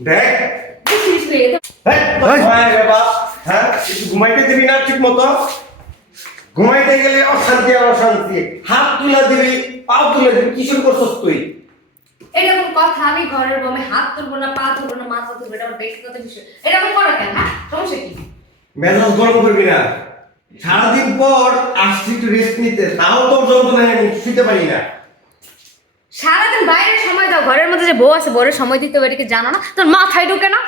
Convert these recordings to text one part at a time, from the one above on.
দেখ বুঝছিস রে তো হ্যাঁ একটু ঘুমাইতে দিবি না ঠিক মতো ঘুমাইতে গেলে অশান্তি আর অশান্তি হাত তুলে দিবি পাও তুলে দিবি কি শুরু করছস তুই এরকম কথা আমি ঘরের বমে হাত তুলবো না পা তুলবো না মাথা তুলবো এটা আমার ব্যক্তিগত বিষয় এরকম করো কেন হ্যাঁ সমস্যা কি মেজাজ গরম করবি না সারাদিন পর আসছি একটু রেস্ট নিতে তাও তোর যন্ত্রণায় আমি শুতে পারি না সারাদিন বাইরে সময় দাও ঘরের মধ্যে যে বউ আছে বউয়ের সময় দিতে হবে এটা কি জানো না তোর মাথায় ঢুকে না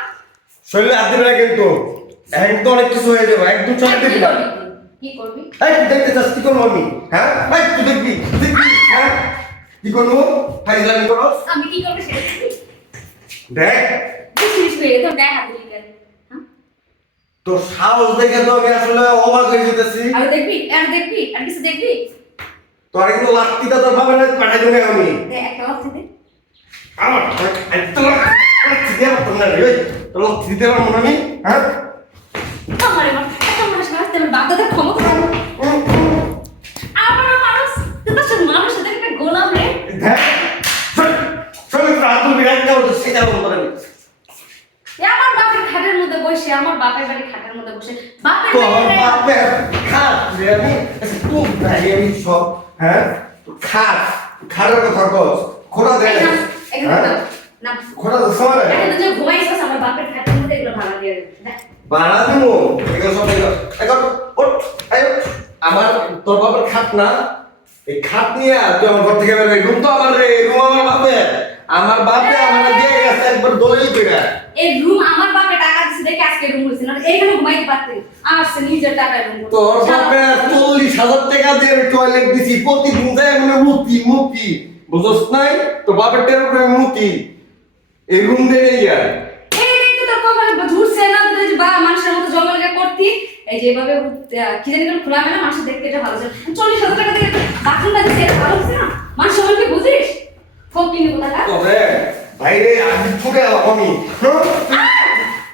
শরীরে হাত দিবি না কিন্তু একদম অনেক কিছু হয়ে যাবে একদম চলে কি দিবি না করবি কি করবি এই তুই দেখতে চাস কি করবো আমি হ্যাঁ এই তুই দেখবি দেখবি হ্যাঁ কি করবো ফাইজলামি করো আমি কি করবো সেটা দেখবি? দেখ বুঝছিস রে তোর গায়ে হাত দিলি কেন হ্যাঁ? তোর সাহস দেখে তো আমি আসলে অবাক হয়ে যেতেছি আর দেখবি আর কিছু দেখবি তোর কিন্তু লাত্তিটা তোর ভাবে না পাঠাই দেবে আমি দে একটা লাথি দে আমার একদম লাত্তি দিয়ে আমার তোমরা রে তোর লাত্তি দিতে পারবো না আমি হ্যাঁ আমারে মার একটা মানুষ মারতে আমার বাপ দাদার ক্ষমতা থাকবে আমার মানুষ তুই তো শুধু মানুষের দেখে একটা গোলাম রে দেখ শরীরে তোর হাত তুলবি একটা ওটা সেটা বলতে পারবি এ আমার বাপের খাটের মধ্যে বসে আমার বাপের বাড়ি খাটের মধ্যে বসে বাপের তোর বাড়ি বাপের খাট রে আমি তুই ভাই আমি সব হ্যাঁ খাট খাটের কথা কস খোড়া দে না খোড়া দে সরে এখন যে ঘুমাইছস আমার বাপের খাটের মধ্যে এগুলো ভাড়া দিয়ে দে বাড়া দিমু এগুলো সব এগুলো এখন ওঠ এই ওঠ। আমার তোর বাপের খাট না এই খাট নিয়ে তুই আমার ঘর থেকে বের রুম তো আমার রে রুম আমার বাপে আমার দিয়ে গেছে একবার দলেই করে এই রুম আমার বাপে টাকা দিছে দেখে আজকে রুম হইছে না এইখানে ঘুমাইতে পারতে আর সে নিজের টাকায় রুম তোর বাপে 40,000 টাকা দিয়ে টয়লেট দিছি প্রতিদিন যায় মানে মুতি বুঝছ নাই তোর বাপের টের উপরে মুতি এই রুম দিয়ে ইয়া এই তো তোর কপালে ঝুরছে না তুই যে বা মানুষের মতো জঙ্গলকে করতি এই যে এভাবে কি জানি করে খোলা মেলা মানুষ দেখতে এটা ভালো যায় 40,000 টাকা দিয়ে বাথরুমটা দিছে এটা ভালো হচ্ছে না মানুষ সবাই কি বুঝিস ফকিনি কোথাকা তবে ভাইরে আমি ফুটে আমি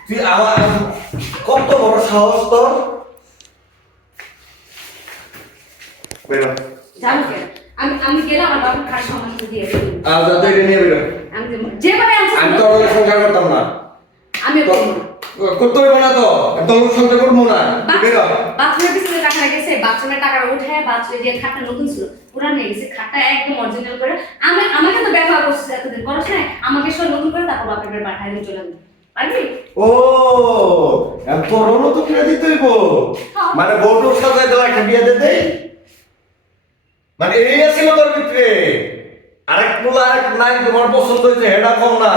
তুই আবার কত বড় সাহস তোর বেরো জানো কেন আমি গেলাম আমার বাবার খাস সমস্যা দিয়ে দিই আর যাতে এটা নিয়ে বেরো আমি যেভাবে আমি তো ওর সংসার করতাম না আমি করতে পারবো না তো তোর সংসার করবো না তুই বেরো বাথরুমের পিছনে টাকা গেছে বাথরুমের টাকা উঠায় বাথরুমে যে খাটটা নতুন ছিল পুরান নিয়ে গেছে খাটটা একদম অরিজিনাল করে আমাকে তো ব্যবহার করছিস এতদিন করছ না আমাকে সব নতুন করে তারপর বাপের বাড়ি পাঠাই দিয়ে চলে যাবে পারবি ও তোরও তো কিনে দিতে হইব মানে বউটোর সাথে তো একটা বিয়ে দিতে মানে এই ছিল তোর ভিতরে আরেক পোলা আরেক নাই তোমার পছন্দ হয়েছে হেডা কম না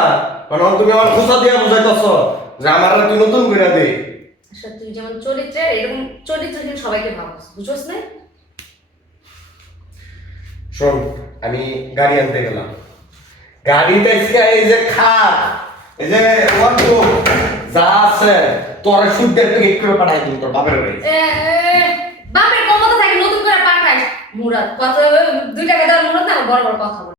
কারণ তুমি আমার খোসা দিয়া বুঝাইতেছ যে আমার তুই নতুন করে দে আসলে তুই যেমন চরিত্রে এরকম চরিত্র কিন্তু সবাইকে ভাবছ বুঝছস না শোন আমি গাড়ি আনতে গেলাম গাড়িতে এই যে খাট এই যে ওয়ার্ডরোব যা আছে তোর শুদ্ধ থেকে করে পাঠাই দিন তোর বাপের বাড়ি বাপের ক্ষমতা থাকে নতুন করে পাঠাইস মুরাদ কত 2 টাকা দেওয়ার মুরাদ না বড় বড় কথা বলে